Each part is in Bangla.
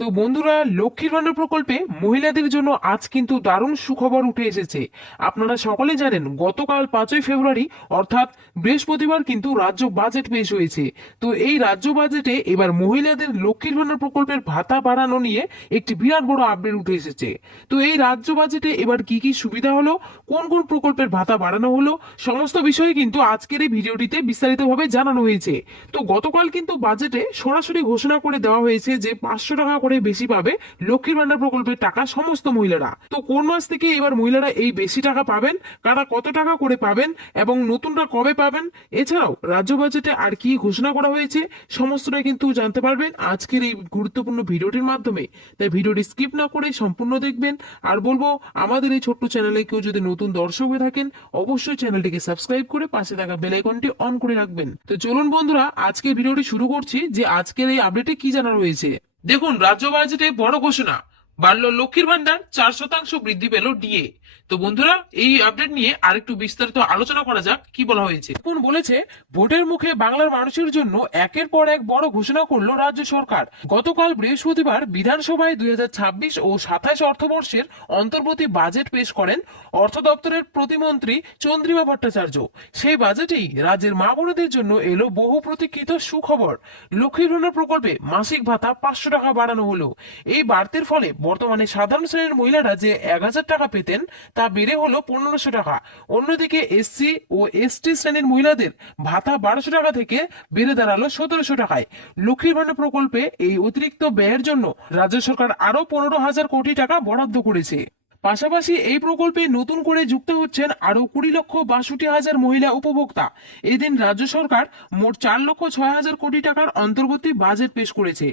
তো বন্ধুরা, লক্ষ্মীর ভান্ডার প্রকল্পে মহিলাদের জন্য আজ কিন্তু দারুণ সুখবর উঠে এসেছে। আপনারা সকলে জানেন গতকাল 5ই ফেব্রুয়ারি অর্থাৎ বৃহস্পতিবার কিন্তু রাজ্য বাজেট পেশ হয়েছে। তো এই রাজ্য বাজেটে এবার মহিলাদের লক্ষ্মীর ভান্ডার প্রকল্পের ভাতা বাড়ানো নিয়ে একটি বিরাট বড় আপডেট উঠে এসেছে। তো এই রাজ্য বাজেটে এবার কি কি সুবিধা হলো, কোন কোন প্রকল্পের ভাতা বাড়ানো হলো, সমস্ত বিষয়ে কিন্তু আজকের এই ভিডিওটিতে বিস্তারিতভাবে জানানো হয়েছে। তো গতকাল কিন্তু বাজেটে সরাসরি ঘোষণা করে দেওয়া হয়েছে যে 500 টাকা করে বেশি পাবে লক্ষ্মীর ভান্ডার প্রকল্পের টাকা সমস্ত মহিলারা। তো কোন মাস থেকে এবার মহিলারা এই বেশি টাকা পাবেন, কারা কত টাকা করে পাবেন এবং নতুনরা কবে পাবেন, এছাড়াও রাজ্য বাজেটে আর কি ঘোষণা করা হয়েছে, সমস্তটাই কিন্তু জানতে পারবেন আজকের এই গুরুত্বপূর্ণ ভিডিওটির মাধ্যমে। তাই ভিডিওটি স্কিপ না করে সম্পূর্ণ দেখবেন। আর বলবো, আমাদের এই ছোট্ট চ্যানেলে কেউ যদি নতুন দর্শক হয়ে থাকেন, অবশ্যই চ্যানেলটিকে সাবস্ক্রাইব করে পাশে থাকা বেল আইকনটি অন করে রাখবেন। তো চলুন বন্ধুরা, আজকের ভিডিওটি শুরু করছি যে আজকের এই আপডেটে কি জানানো হয়েছে। দেখুন, রাজ্য বাজেটে বড় ঘোষণা, বাড়ল লক্ষ্মীর ভান্ডার, 4% বৃদ্ধি পেল ডিএ। তো বন্ধুরা, এই আপডেট নিয়ে আরেকটু বিস্তারিত আলোচনা করা যাক কি বলা হয়েছে। কোন বলেছে, ভোটের মুখে বাংলার মানুষের জন্য একের পর এক বড় ঘোষণা করলো রাজ্য সরকার। গতকাল বৃহস্পতিবার বিধানসভায় 2026 ও 27 অর্থবর্ষের অন্তর্বর্তী বাজেট পেশ করেন অর্থ দপ্তরের প্রতিমন্ত্রী চন্দ্রিমা ভট্টাচার্য। সেই বাজেটেই রাজ্যের মা বোনদের জন্য এলো বহু প্রতীক্ষিত সুখবর। লক্ষ্মীর ভান্ডার প্রকল্পে মাসিক ভাতা 500 টাকা বাড়ানো হলো। এই বাড়তির ফলে বর্তমানে সাধারণ শ্রেণীর মহিলারা যে 1000 টাকা পেতেন তা বেড়ে হলো 1500 টাকা। অন্যদিকে এসসি ও এসটি শ্রেণীর মহিলাদের ভাতা 1200 টাকা থেকে বেড়ে দাঁড়ালো 1700 টাকায়। লক্ষ্মীর ভান্ডার প্রকল্পে এই অতিরিক্ত ব্যয়ের জন্য রাজ্য সরকার আরো 15,000 কোটি টাকা বরাদ্দ করেছে। পাশাপাশি এই প্রকল্পে নতুন করে যুক্ত হচ্ছেন আরো 20,62,000 মহিলা উপভোক্তা। এদিন রাজ্য সরকার মোট 4,06,000 কোটি টাকার অন্তর্বর্তী বাজেট পেশ করেছে।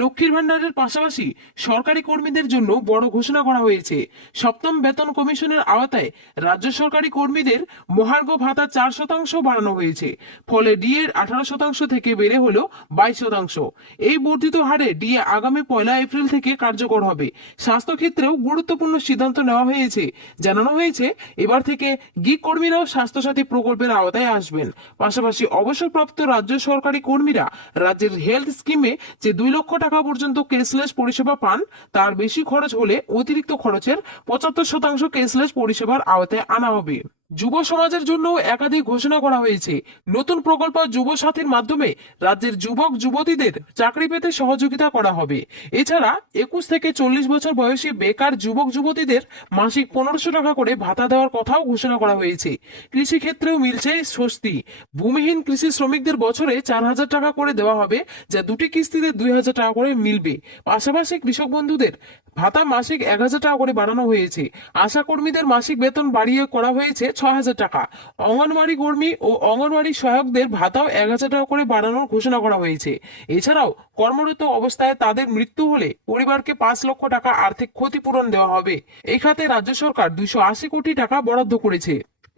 লক্ষ্মীর ভান্ডারের পাশাপাশি সরকারি কর্মীদের জন্য বড় ঘোষণা করা হয়েছে। সপ্তম বেতন কমিশনের আওতায় রাজ্য সরকারি কর্মীদের মহার্ঘ ভাতা 4% বাড়ানো হয়েছে। ফলে ডিএ 18% থেকে বেড়ে হলো 22%। এই বর্ধিত হারে ডিএ আগামী 1 এপ্রিল থেকে কার্যকর হবে। স্বাস্থ্য ক্ষেত্রেও গুরুত্বপূর্ণ সিদ্ধান্ত নেওয়া হয়েছে। জানানো হয়েছে, এবার থেকে গিগ কর্মীরাও স্বাস্থ্যসাথী প্রকল্পের আওতায় আসবেন। পাশাপাশি অবসরপ্রাপ্ত রাজ্য সরকারি কর্মীরা রাজ্যের হেলথ স্কিমে যে 2 লক্ষ টাকা পর্যন্ত কেসলেস পরিষেবা পান, তার বেশি খরচ হলে অতিরিক্ত খরচের 75% কেসলেস পরিষেবার আওতায় আনা হবে। যুব সমাজের জন্য একাধিক ঘোষণা করা হয়েছে। নতুন প্রকল্প যুব সাথীর মাধ্যমে রাজ্যের যুবক যুবতীদের চাকরি পেতে সহযোগিতা করা হবে। এছাড়া 21 থেকে 40 বছর বয়সী বেকার যুবক যুবতীদের মাসিক 1500 টাকা করে ভাতা দেওয়ার কথাও ঘোষণা করা হয়েছে। কৃষি ক্ষেত্রেও মিলছে স্বস্তি। ভূমিহীন কৃষি শ্রমিকদের বছরে 4,000 টাকা করে দেওয়া হবে, যা দুটি কিস্তিতে 2,000 টাকা করে মিলবে। পাশাপাশি কৃষক বন্ধুদের ভাতা মাসিক 1,000 টাকা করে বাড়ানো হয়েছে। আশা কর্মীদের মাসিক বেতন বাড়িয়ে করা হয়েছে 6,000 টাকা। অঙ্গনওয়াড়ি কর্মী ও অঙ্গনওয়াড়ি সহায়কদের ভাতাও 1,000 টাকা করে বাড়ানোর ঘোষণা করা হয়েছে। এছাড়াও কর্মরত অবস্থায় তাদের মৃত্যু হলে পরিবারকে 5 লক্ষ টাকা আর্থিক ক্ষতিপূরণ দেওয়া হবে। এই খাতে রাজ্য সরকার 280 কোটি টাকা বরাদ্দ করেছে।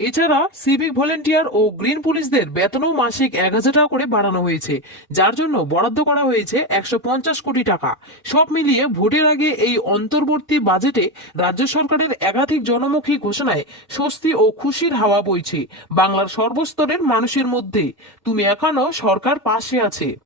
এছাড়া সিভিক ভলেন্টিয়ার ও গ্রিন পুলিশদের বেতনও মাসিক 1,000 টাকা করে বাড়ানো হয়েছে, যার জন্য বরাদ্দ করা হয়েছে 150 কোটি টাকা। সব মিলিয়ে ভোটের আগে এই অন্তর্বর্তী বাজেটে রাজ্য সরকারের একাধিক জনমুখী ঘোষণায় স্বস্তি ও খুশির হাওয়া বইছে বাংলার সর্বস্তরের মানুষের মধ্যে। তুমি এখনো সরকার পাশে আছে।